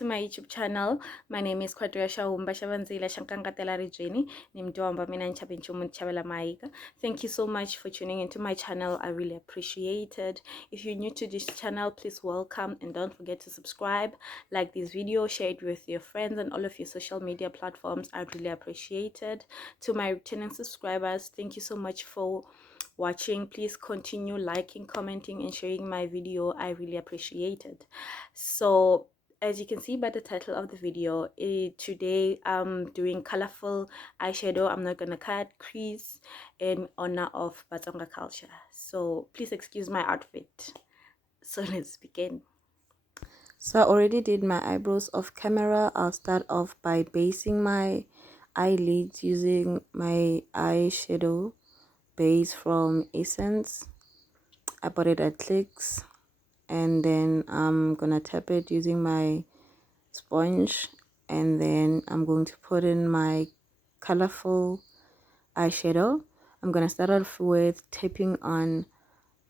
to my YouTube channel. My name is Kwadresha Humba Shavanzila Shankangatela Rijeni. Nimdoamba mina nchabinchumu nchabela maika. Thank you so much for tuning into my channel. I really appreciate it. If you're new to this channel, please welcome and don't forget to subscribe, like this video, share it with your friends and all of your social media platforms. I really appreciate it. To my returning subscribers, thank you so much for watching. Please continue liking, commenting and sharing my video. I really appreciate it. So as you can see by the title of the video, today I'm doing colorful eyeshadow. I'm not gonna cut crease in honor of Vatsonga culture, so please excuse my outfit. So let's begin. So I already did my eyebrows off camera. I'll start off by basing my eyelids using my eyeshadow base from Essence. I bought it at Clicks, and then I'm gonna tap it using my sponge, and then I'm going to put in my colorful eyeshadow. I'm gonna start off with tapping on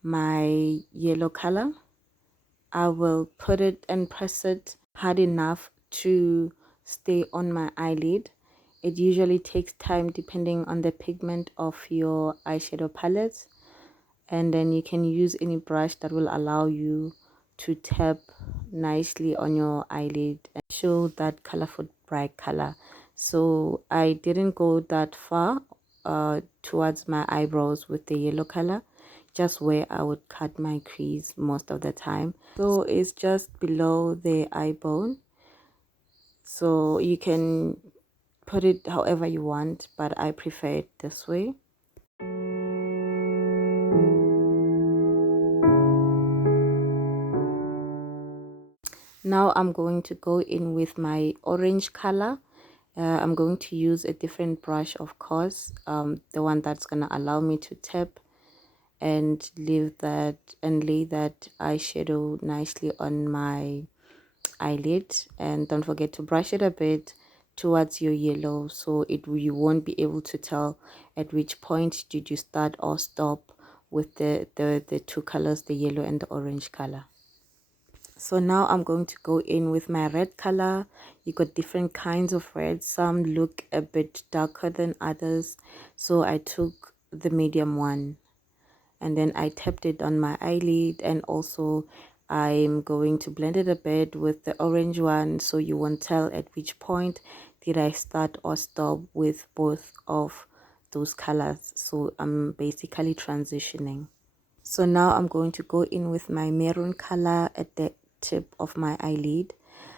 my yellow color. I will put it and press it hard enough to stay on my eyelid. It usually takes time depending on the pigment of your eyeshadow palette, and then you can use any brush that will allow you to tap nicely on your eyelid and show that colorful bright color. So I didn't go that far towards my eyebrows with the yellow color, just where I would cut my crease most of the time. So it's just below the eye bone, so you can put it however you want, but I prefer it this way. Now I'm going to go in with my orange color. I'm going to use a different brush, of course, the one that's gonna allow me to tap and leave that and lay that eyeshadow nicely on my eyelid. And don't forget to brush it a bit towards your yellow, so you won't be able to tell at which point did you start or stop with the two colors, the yellow and the orange color. So now I'm going to go in with my red color. You got different kinds of reds. Some look a bit darker than others, so I took the medium one and then I tapped it on my eyelid, and also I'm going to blend it a bit with the orange one, so you won't tell at which point did I start or stop with both of those colors. So I'm basically transitioning. So now I'm going to go in with my maroon color at the tip of my eyelid.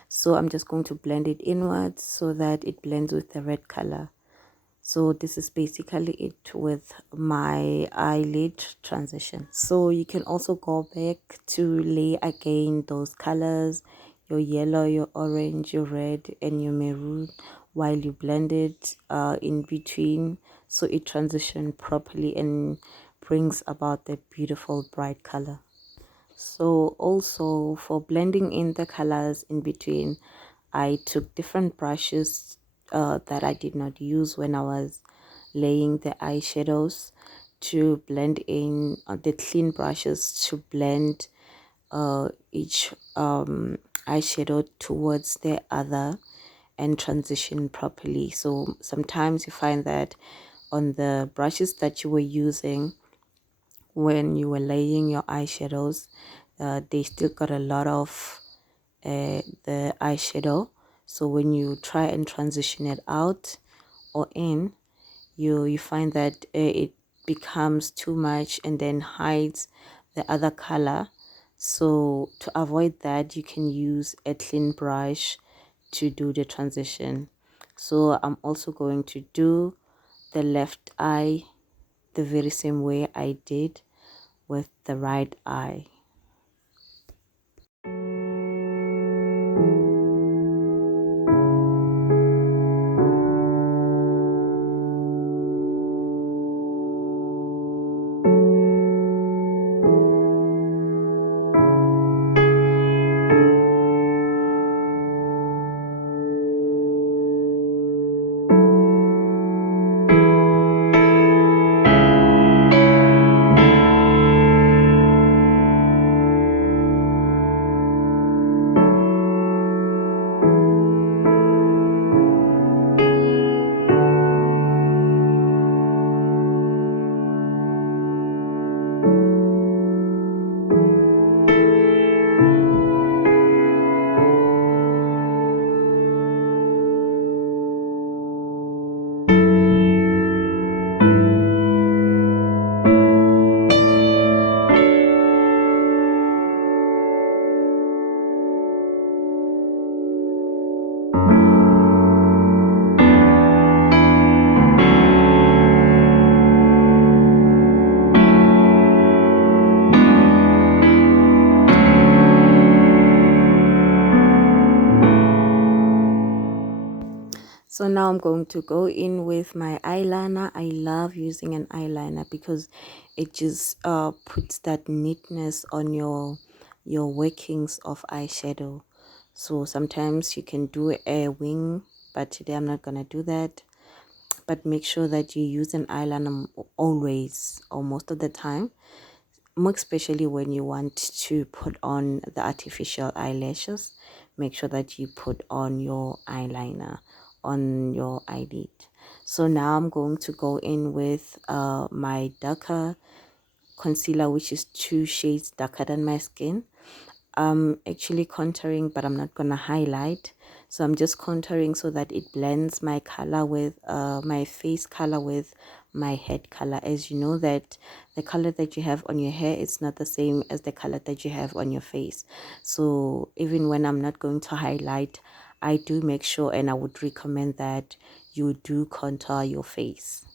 So I'm just going to blend it inwards so that it blends with the red color. So this is basically it with my eyelid transition. So you can also go back to lay again those colors, your yellow, your orange, your red and your maroon, while you blend it in between, so it transitions properly and brings about the beautiful bright color. So also for blending in the colors in between, I took different brushes that I did not use when I was laying the eyeshadows to blend in the clean brushes to blend each eyeshadow towards the other and transition properly. So sometimes you find that on the brushes that you were using when you were laying your eyeshadows, they still got a lot of the eyeshadow. So when you try and transition it out or in, you find that it becomes too much and then hides the other color. So to avoid that, you can use a clean brush to do the transition. So I'm also going to do the left eye the very same way I did with the right eye. So now I'm going to go in with my eyeliner. I love using an eyeliner because it just puts that neatness on your workings of eyeshadow. So sometimes you can do a wing, but today I'm not gonna do that. But make sure that you use an eyeliner always or most of the time, more especially when you want to put on the artificial eyelashes. Make sure that you put on your eyeliner on your eyelid. So now I'm going to go in with my darker concealer, which is 2 shades darker than my skin. I'm actually contouring, but I'm not gonna highlight. So I'm just contouring so that it blends my color with my face color with my head color. As you know that the color that you have on your hair is not the same as the color that you have on your face. So even when I'm not going to highlight, I do make sure, and I would recommend that you do contour your face.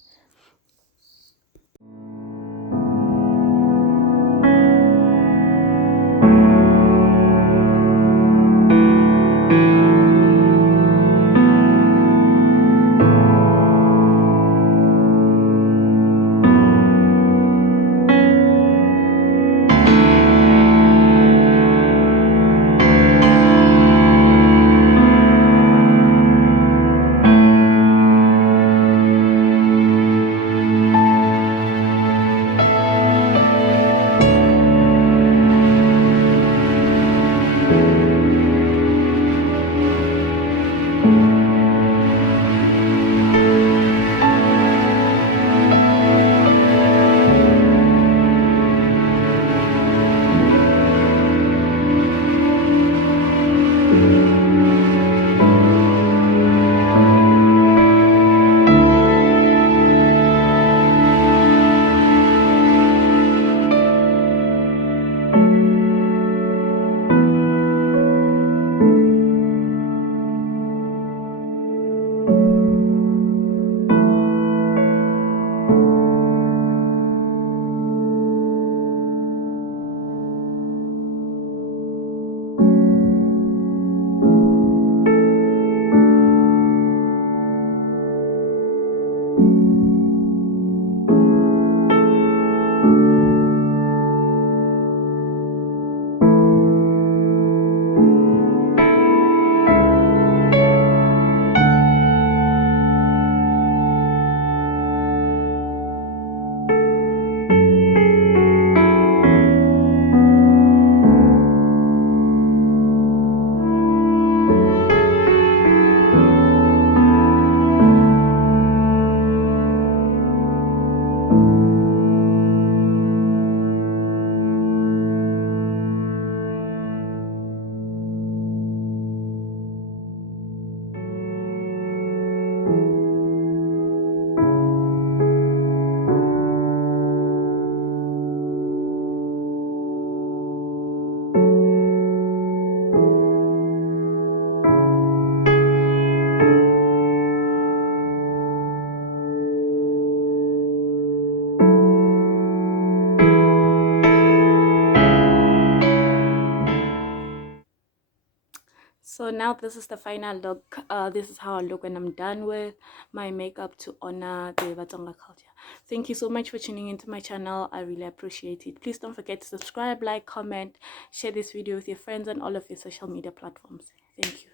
So now this is the final look. This is how I look when I'm done with my makeup to honor the Vatsonga culture. Thank you so much for tuning into my channel. I really appreciate it. Please don't forget to subscribe, like, comment, share this video with your friends on all of your social media platforms. Thank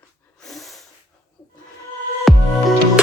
you.